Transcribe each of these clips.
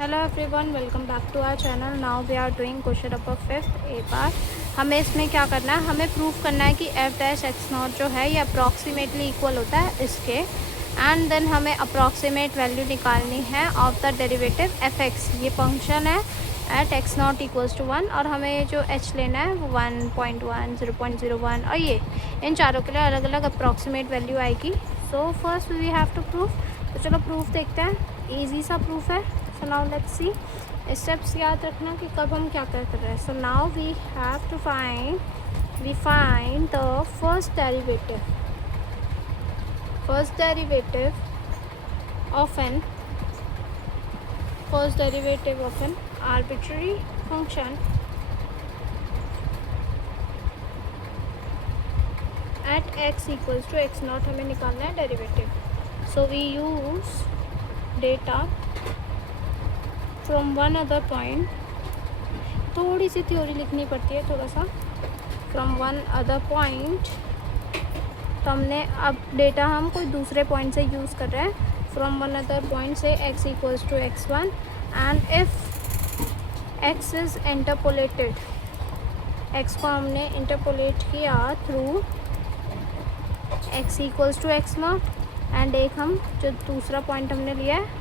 Hello everyone, welcome back to our channel. Now we are doing question number 5 a बार। हमें इसमें क्या करना है, हमें प्रूफ करना है कि एफ डैश एक्स नॉट जो है ये अप्रॉक्सीमेटली इक्वल होता है इसके, एंड देन हमें अप्रॉक्सीमेट वैल्यू निकालनी है of the derivative f x. ये फंक्शन है at x not equals to 1 और हमें जो एच लेना है वो 1.1, 0.01 और ये इन चारों के लिए अलग अलग अप्रॉक्सीमेट वैल्यू आएगी। So first we have to proof. तो चलो प्रूफ देखते हैं, ईजी सा प्रूफ है। So now let's see steps। याद रखना कि कब हम क्या क्या कर रहे हैं। So now we have to find the first derivative of an arbitrary function at x equals to x naught। हमें निकालना है derivative. So we use data from one other point. थोड़ी सी थ्योरी लिखनी पड़ती है, थोड़ा सा। फ्रॉम वन अदर पॉइंट, तो हमने अब डेटा हम कोई दूसरे पॉइंट से यूज़ कर रहे हैं। फ्रॉम वन अदर पॉइंट से x equals to x1 and if x is interpolated, x को हमने इंटरपोलेट किया through x equals to x not, and एक हम जो दूसरा पॉइंट हमने लिया है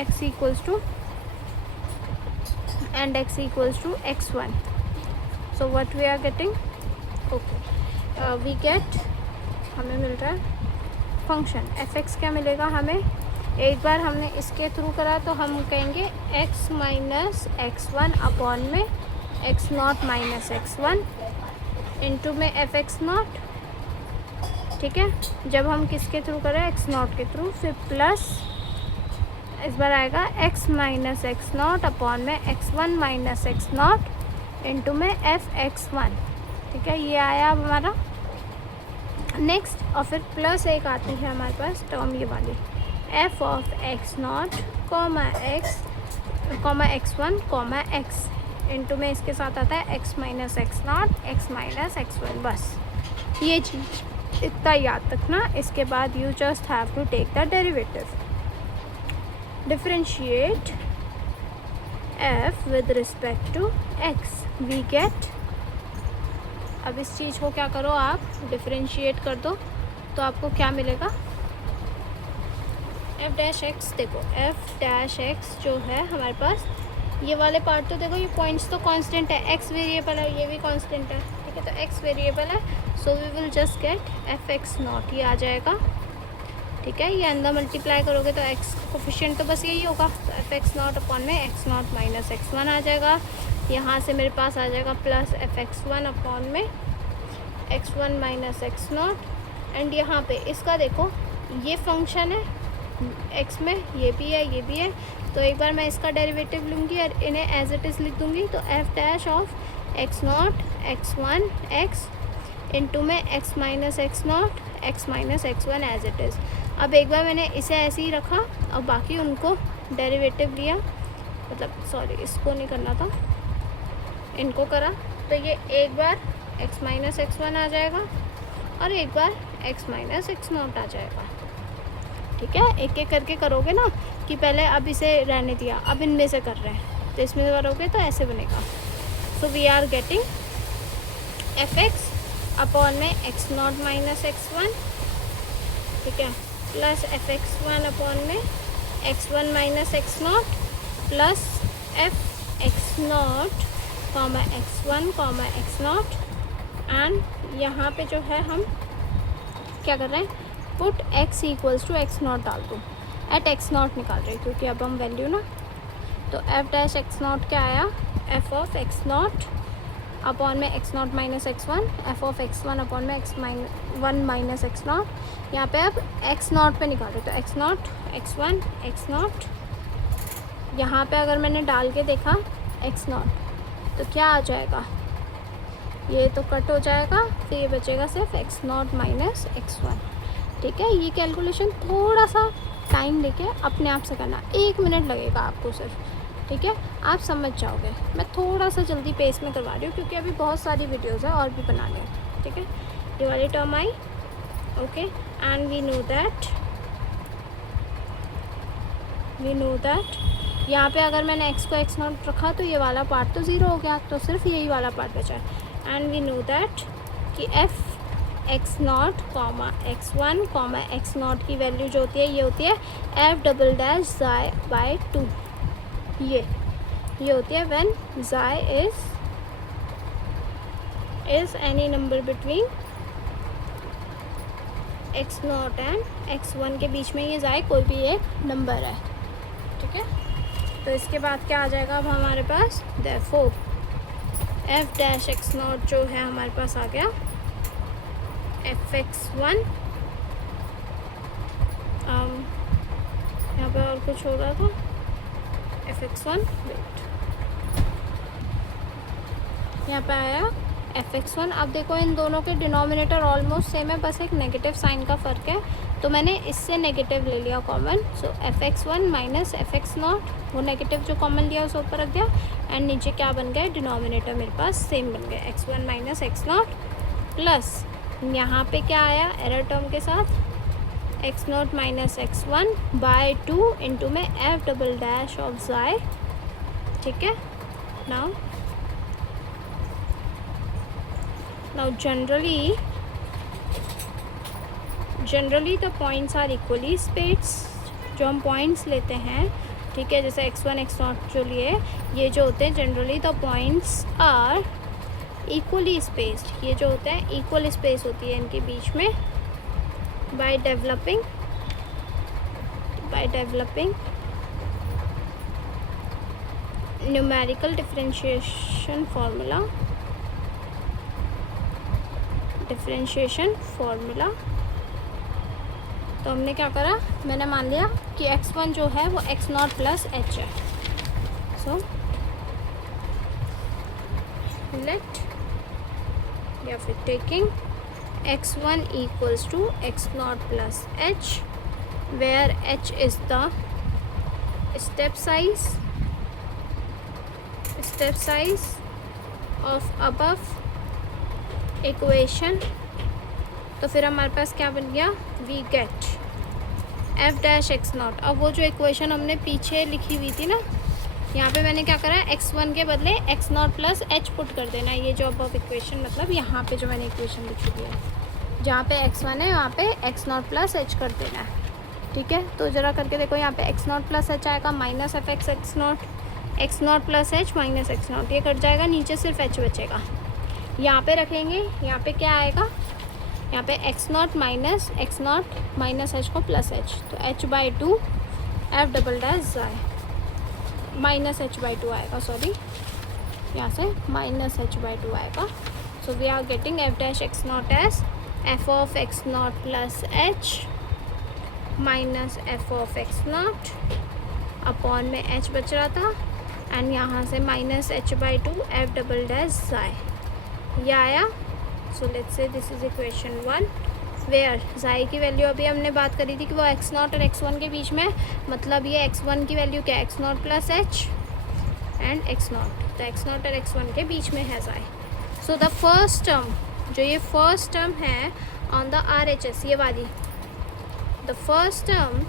x equals to and x equals to x1। so what we are getting, okay, we get, हमें मिल रहा है फंक्शन fx। क्या मिलेगा हमें, एक बार हमने इसके थ्रू करा तो हम कहेंगे x माइनस x1 अपॉन में x नॉट माइनस x1 इंटू में fx नॉट। ठीक है, जब हम किसके थ्रू करें, x नॉट के थ्रू, फिर प्लस इस बार आएगा x minus x not upon में x1 minus x not into में f(x1)। ठीक है, ये आया अब हमारा नेक्स्ट। और फिर प्लस एक आती है हमारे पास टर्म ये वाली, f of x not comma x1 comma x into में इसके साथ आता है x minus x not, x minus x1। बस ये चीज़ इतना याद रखना। इसके बाद you just have to take the derivative. Differentiate f with respect to x, we get। अब इस चीज़ को क्या करो, आप डिफरेंशिएट कर दो तो आपको क्या मिलेगा, f डैश x। देखो f डैश x जो है हमारे पास, ये वाले पार्ट तो देखो, ये पॉइंट्स तो कांस्टेंट है, x वेरिएबल है, ये भी कांस्टेंट है। ठीक है, तो x वेरिएबल है, so we will just get f(x not), ये आ जाएगा। ठीक है, ये अंदर मल्टीप्लाई करोगे तो x कोफिशिएंट तो बस यही होगा, तो f(x नॉट) अपॉन में x नॉट माइनस x1 आ जाएगा। यहाँ से मेरे पास आ जाएगा प्लस f(x1) अपॉन में x1 minus x not. And यहाँ पे इसका देखो, ये फंक्शन है x में, ये भी है, ये भी है, तो एक बार मैं इसका डेरिवेटिव लूँगी और इन्हें एज इट इज़ लिख दूँगी। तो f dash of x not x1 x into में x minus x not x minus x1 as it is. अब एक बार मैंने इसे ऐसे ही रखा और बाकी उनको डेरिवेटिव लिया, मतलब सॉरी इसको नहीं करना था, इनको करा, तो ये एक बार x माइनस x1 आ जाएगा और एक बार x माइनस x नॉट आ जाएगा। ठीक है, एक एक करके करोगे ना, कि पहले अब इसे रहने दिया, अब इनमें से कर रहे हैं, तो इसमें करोगे तो ऐसे बनेगा। So we are getting f(x) upon में x नॉट माइनस x1। ठीक है, प्लस f(x1) अपॉन में x1 minus x not plus f(x not) comma x1 comma x not. And यहाँ पे जो है हम क्या कर रहे हैं, put x equals to x not डाल दूँ, एट x नॉट निकाल रहे हैं क्योंकि अब हम वैल्यू ना, तो f डैश x नॉट क्या आया, f of x not upon में x नॉट minus x1, f of x1 upon में x1 माइनस x नॉट। यहाँ पे अब x नॉट पे निकालो तो x not x1 x not, यहाँ पे अगर मैंने डाल के देखा x नॉट तो क्या आ जाएगा, ये तो कट हो जाएगा, फिर ये बचेगा सिर्फ x नॉट माइनस x1। ठीक है, ये कैलकुलेशन थोड़ा सा टाइम लेके अपने आप से करना, 1 मिनट लगेगा आपको सिर्फ। ठीक है, आप समझ जाओगे। मैं थोड़ा सा जल्दी पेस में करवा रही हूँ क्योंकि अभी बहुत सारी वीडियोज़ है और भी बनाने हैं। ठीक है, ये वाली टर्म आई, okay, and we know that we know that यहाँ पे अगर मैंने x को x0 रखा तो ये वाला पार्ट तो ज़ीरो हो गया, तो सिर्फ यही वाला पार्ट बचा है। एंड वी नो दैट कि f x0 comma x1 comma x0 की वैल्यू जो होती है ये होती है f double dash xi by 2। ये होती है when xi is any number between x0 and x1 के बीच में, ये ज़ाई कोई भी एक नंबर है, ठीक है। तो इसके बाद क्या आ जाएगा अब हमारे पास, देयरफॉर f डैश x0 जो है हमारे पास आ गया fx1। यहाँ पे और कुछ हो रहा था, fx1 वेट, यहाँ पे आया fx1। अब देखो इन दोनों के डिनोमिनेटर ऑलमोस्ट सेम है, बस एक नेगेटिव साइन का फ़र्क है, तो मैंने इससे नेगेटिव ले लिया कॉमन। सो fx1 माइनस fx0, वो नेगेटिव जो कॉमन लिया उसे ऊपर रख दिया, एंड नीचे क्या बन गया, डिनोमिनेटर मेरे पास सेम बन गया x1 माइनस x0 प्लस यहाँ पे क्या आया एरर टर्म के साथ x0 minus x1 by 2 into में f double dash of xi, ठीक है। now generally the points are equally spaced। जो हम पॉइंट्स लेते हैं, ठीक है, जैसे x1 x0 जो लिए, ये जो होते हैं generally the points are equally spaced. ये जो होते हैं इक्वल स्पेस होती है इनके बीच में by developing numerical differentiation formula. तो हमने क्या करा, मैंने मान लिया कि x1 जो है वो x0 प्लस h है। सो लेट या फिर taking x1 equals to x0 plus h, where h is the step size of above equation. तो फिर हमारे पास क्या बन गया, we get f dash x0। अब वो जो इक्वेशन हमने पीछे लिखी हुई थी ना, यहाँ पे मैंने क्या करा, x1 के बदले x0 प्लस h पुट कर देना। ये जो अब इक्वेशन, मतलब यहाँ पे जो मैंने इक्वेशन लिखी हुई है, जहाँ पे x1 है वहाँ पे x0 प्लस h कर देना है, ठीक है। तो ज़रा करके देखो, यहाँ पे x0 प्लस h आएगा minus F x x0, x0 plus h minus x0, ये कट जाएगा, नीचे सिर्फ h बचेगा। यहाँ पे रखेंगे, यहाँ पे क्या आएगा, यहाँ पे x0 माइनस h को प्लस h, तो h by 2 f double dash xi minus h by 2 आएगा, सॉरी यहाँ से माइनस h बाई 2 आएगा। So we are getting f dash x0 as f of x0 plus h minus f of x0 upon में h बच रहा था, and यहाँ से minus h by 2 f double dash xi, ये आया। So let's say this is equation 1, where xi की value अभी हमने बात करी थी कि वो x0 और x1 के बीच में, मतलब ये x1 की वैल्यू क्या है, x0 plus h and x0, तो x0 और x1 के बीच में है ज़ाई। सो द फर्स्ट टर्म, जो ये फर्स्ट टर्म है ऑन द RHS, ये वाली the first term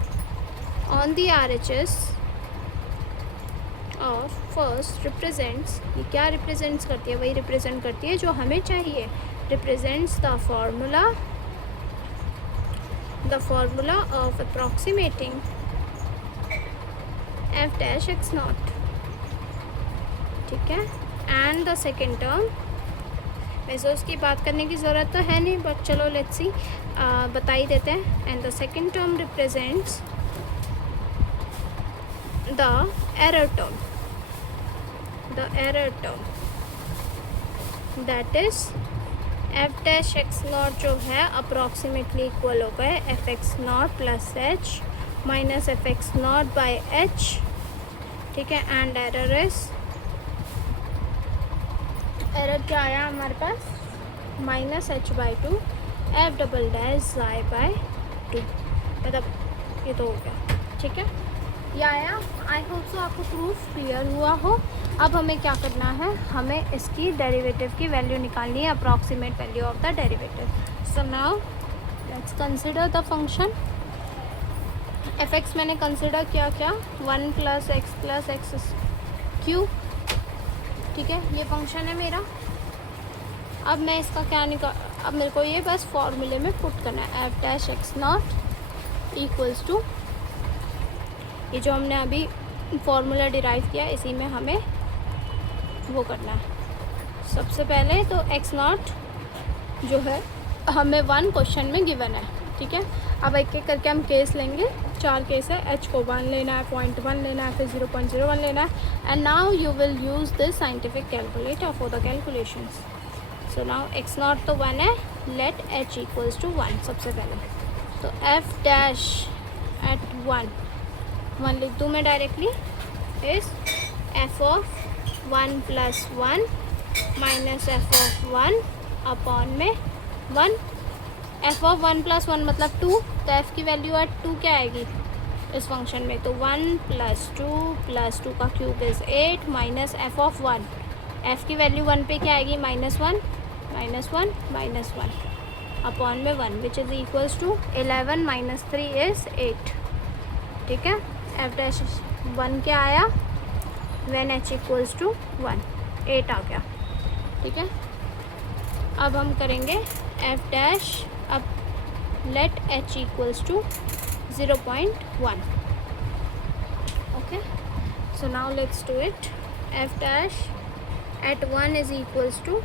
on the RHS और फर्स्ट रिप्रेजेंट्स, ये क्या रिप्रेजेंट्स करती है, वही रिप्रेजेंट करती है जो हमें चाहिए, represents the formula of approximating f dash x0, ठीक है। एंड द सेकेंड टर्म, वैसे उसकी बात करने की ज़रूरत तो है नहीं, बट चलो लेट्स सी, बता ही देते हैं। And the second term represents the error term, that is f dash x0 जो है अप्रॉक्सीमेटली इक्वल होगा f x0 plus h minus f x0 by h, ठीक है। एंड एरर क्या आया हमारे पास, minus h by 2 f double dash xi by 2, मतलब ये तो हो गया, ठीक है, ये आया। आई होप सो आपको प्रूफ क्लियर हुआ हो। अब हमें क्या करना है, हमें इसकी डेरिवेटिव की वैल्यू निकालनी है, approximate value of the derivative. So now let's consider the function F x मैंने कंसिडर किया क्या 1 + x क्यूब, ठीक है, ये फंक्शन है मेरा। अब मैं इसका क्या अब मेरे को ये बस फॉर्मूले में पुट करना है, f dash x not equals to, ये जो हमने अभी फॉर्मूला डिराइव किया इसी में हमें वो करना है। सबसे पहले तो एक्स नॉट जो है हमें 1 क्वेश्चन में गिवन है, ठीक है। अब एक एक करके हम केस लेंगे, 4 केस है। एच को 1 लेना है, 0.1 लेना है, फिर 0.01 लेना है। And now you will use this scientific calculator for the calculations. So now x not तो 1 है, लेट एच इक्वल्स टू 1 सबसे पहले। तो एफ डैश एट 1 लिख दूँ मैं directly, is F of 1 + 1 minus F of 1 upon में 1। एफ ऑफ 1 + 1 मतलब 2, तो एफ़ की वैल्यू एट 2 क्या आएगी इस फंक्शन में, तो 1 + 2 का cube is 8 minus F of 1, f की वैल्यू 1 पे क्या आएगी -1 अपॉन में 1 which is equals to 11 - 3 is 8, ठीक है। एफ डैश 1 क्या आया व्हेन एच इक्वल्स टू 1, 8 आ गया, ठीक है। अब हम करेंगे एफ डैश, अब let h equals to 0.1, okay. So now let's do it. F dash at 1 is equals to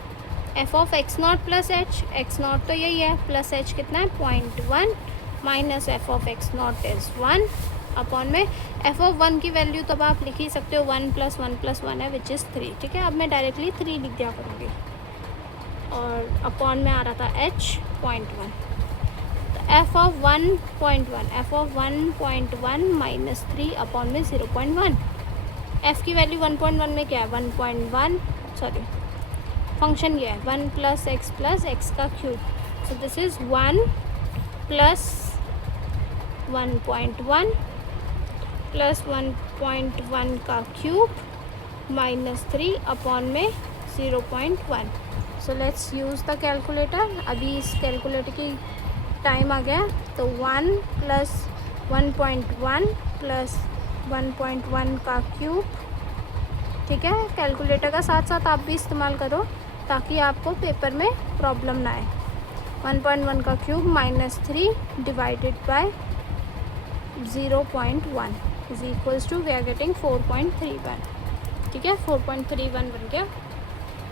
f of x not plus h, x not तो यही है, प्लस एच कितना है 0.1 minus F of x not is 1 upon में f of 1 की value तो आप लिख ही सकते हो, 1 + 1 + 1 है विच इज़ 3, ठीक है। अब मैं डायरेक्टली 3 लिख दिया करूँगी और अपॉन में आ रहा था h 0.1, तो एफ ऑफ 1.1 माइनस 3 अपॉन में 0.1। एफ़ की वैल्यू 1.1 में क्या है 1.1, सॉरी फंक्शन ये है 1 + x का क्यूब, सो दिस इज़ 1 + 1.1 + 1.1 का क्यूब -3 अपॉन में 0.1। So let's use the calculator. अभी इस कैलकुलेटर की टाइम आ गया, तो 1 + 1.1 + 1.1 का क्यूब, ठीक है। कैलकुलेटर का साथ साथ आप भी इस्तेमाल करो ताकि आपको पेपर में प्रॉब्लम ना आए। 1.1 का cube -3 divided by 0.1 is equals to we are getting 4.31, ठीक है, 4.31 बन गया।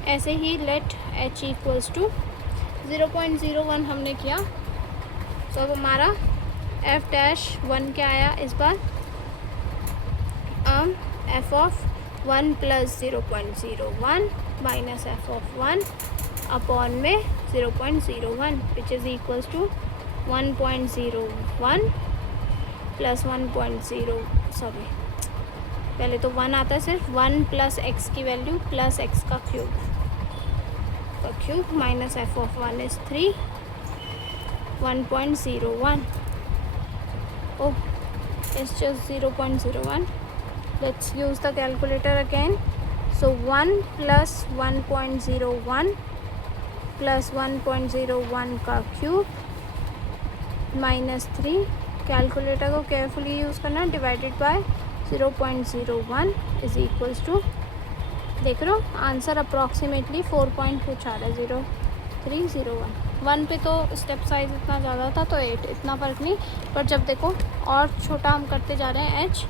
ऐसे ही लेट h इक्वल्स टू 0.01 हमने किया, तो अब हमारा एफ डैश 1 क्या आया इस बार, F of 1 + 0.01 minus F of 1 upon में 0.01 which is equals to 1.01 + 1.0, sorry पहले तो 1 आता है सिर्फ, 1 + x की वैल्यू प्लस x का cube minus F of 1 is 3, 1.01, oh it's just 0.01. Let's use the calculator again. So 1 + 1.01 + 1.01 का क्यूब -3, कैलकुलेटर को केयरफुली यूज़ करना, divided by 0.01 is equals to, देख रहे हो आंसर अप्रॉक्सीमेटली 4 पॉइंट कुछ आ रहा है, 0.301। 1 पे तो स्टेप साइज इतना ज़्यादा था तो 8, इतना फ़र्क नहीं, पर जब देखो और छोटा हम करते जा रहे हैं h,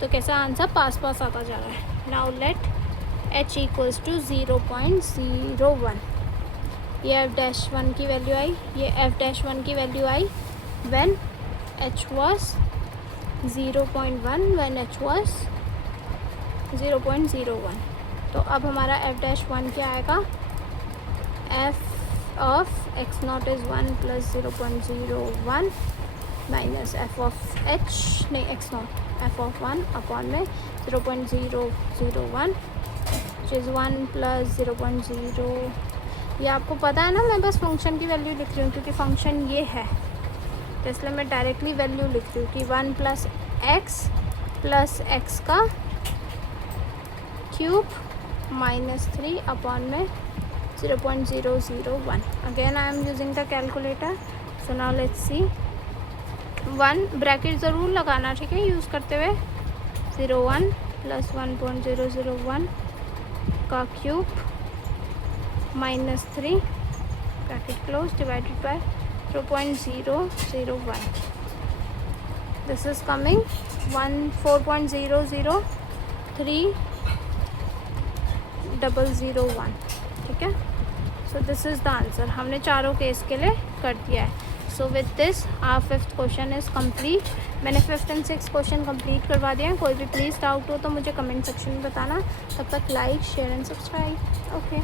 तो कैसा आंसर पास आता जा रहा है। Now let h equals to 0.01, ये एफ डैश 1 की वैल्यू आई, ये एफ डैश 1 की value I when h was 0.1, when h was 0.01। तो अब हमारा एफ डैश 1 क्या आएगा, F of x not is 1 + 0.01 minus F of h, नहीं x not, F of 1 upon में 0.001 विच इज़ 1 + 0.0, ये आपको पता है ना, मैं बस फंक्शन की वैल्यू लिख रही हूँ क्योंकि फंक्शन ये है, तो इसलिए मैं डायरेक्टली वैल्यू लिख रही हूँ कि 1 + x का क्यूब -3 अपॉन में 0.001। Again I am using the calculator, so now let's see, 1 bracket ज़रूर लगाना, ठीक है, यूज़ करते हुए। 01 प्लस 1.001 का cube -3 bracket close divided by 0.001. This is coming 4.003001, ठीक है। So this is the answer. हमने चारों केस के लिए कर दिया है। So with this our 5th question is complete. मैंने 5th and 6th question complete करवा दिया है। कोई भी प्लीज़ डाउट हो तो मुझे कमेंट सेक्शन में बताना। तब तक like share and subscribe. Okay.